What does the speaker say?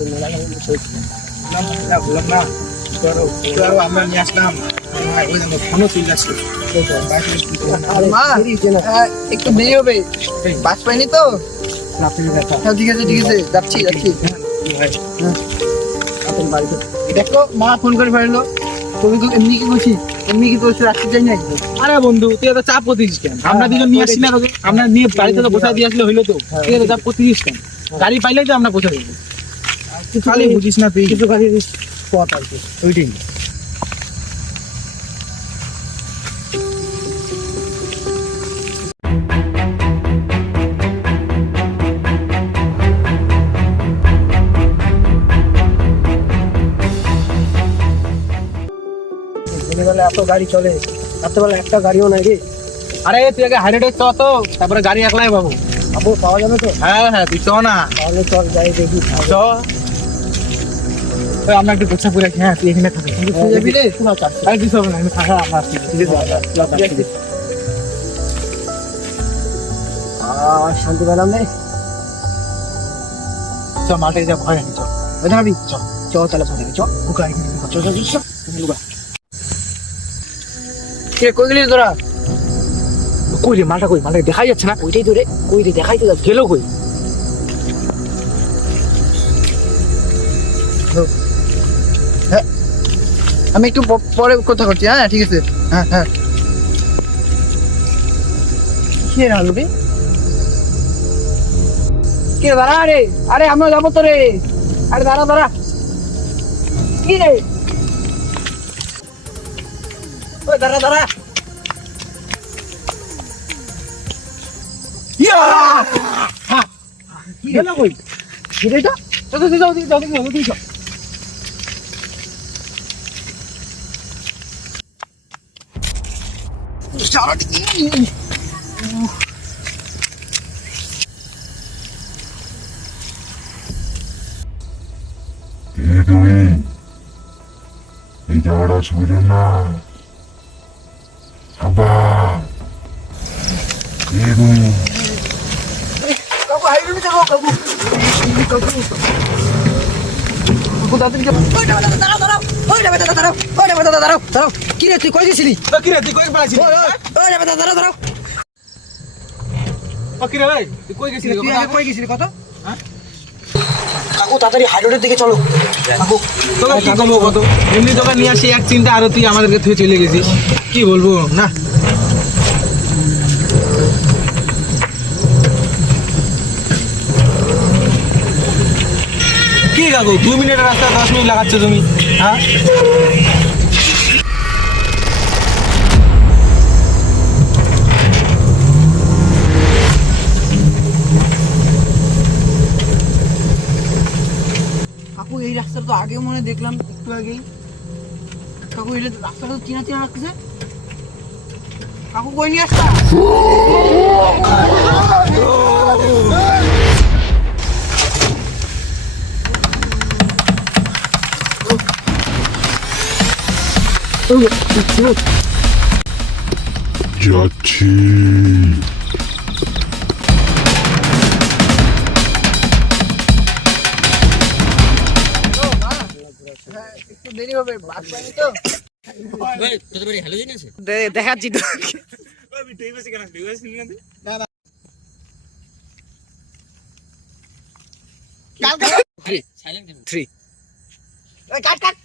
বললাম না আমরা নিয়ে আসলাম ফোনও ঠিক আছে। একটু দেরি হবে, বাস পাইনি তো। ঠিক আছে ঠিক আছে, যাচ্ছি যাচ্ছি। দেখো মা ফোন করে ফেললো, তুমি তো এমনি কি বলছি, এমনি কি তোর রাখতে চাই না। আরে বন্ধু তুই এত চাপ করতিস কেন? আমরা দুজন নিয়ে আসছি না তোকে, আমরা নিয়ে বাড়িতে তো বসাই দিয়ে আসলে হইলো তো, তুই এত চাপ করতিস কেন? গাড়ি পাইলেই তো আমরা পৌঁছে দেবো। খালি বুঝিস না তুই, কিছু গাড়ি পথ আর কি ওইটাই। দিনেবেলা এত গাড়ি চলে, রাত্রেবেলা একটা গাড়িও নাই রে। আরে তুই আগে হাইরোডে চ তো, তারপরে গাড়ি একলাই পাবো। আবু পাওয়া যাবে তো? হ্যাঁ হ্যাঁ তুই চ না, তাহলে চল যাই দেখি। চ। ওই আমরা একটু গোছা করে রাখি। হ্যাঁ তুই এখানে থাকি, তুই যাবি রে? আরে কিছু হবে না, আমি থাকা আমরা আসছি। শান্তি পেলাম রে। চ মাঠে যা, ভয় নাকি, চ। যাবি? চ চ তাহলে পরে চ। বুকাই চ চ চ। কে কই গেলি তোরা? কই রে মালটা, কই মালটা দেখাই যাচ্ছে না। ওইটাই তো রে, কই রে দেখাই তো যাচ্ছে। গেল কই? হ্যাঁ আমি একটু পরে কথা করছি। হ্যাঁ ঠিক আছে। হ্যাঁ হ্যাঁ কি হলো রে? কে দাঁড়া রে, আরে আমরা যাবো তো রে। আরে দাঁড়া দাঁড়া, কি রে? ওই দাঁড়া দাঁড়া। গেল কই? কি রে এটা? চল চল যাও, যাও যাও যাও। এই জায়গাটা অসুবিধা না আবার কাকু হাইরোডে যাবো কাকু। কাকু তাড়াতাড়ি যাবো। ওই দাঁড়া দাঁড়াও দাঁড়াও, ওই দাঁড়া দাঁড়াও, ওই দাঁড়া দাঁড়াও দাঁড়াও। কি রে তুই কই গেছিলি? কি রে তুই কই পালাইছিস? ওই দাঁড়া দাঁড়াও দাঁড়াও। কি রে ভাই তুই কই গেছিস? তুই আগে কই গেছিলি কত? কাকু তাড়াতাড়ি হাইরোডের দিকে চলো। কাকু তোকে কি কমবো কত? এমনি তোকে নিয়ে আসি এক চিন্তা, আর তুই আমাদেরকে থেকে চলে গেছিস। কি বলবো না। কি কাকু 2 মিনিটের রাস্তা 10 মিনিট লাগাচ্ছ তুমি? হ্যাঁ কাকু এই রাস্তা তো আগে মনে দেখলাম একটু আগেই। কাকু এই রাস্তাটা তো চিনা চিনা লাগছে। কাকু কই নিয়ে আসতা? যাচ্ছি একটু দেরি হবে, বাস পাইনি তো। দেখাচ্ছি তো। কাট কাট।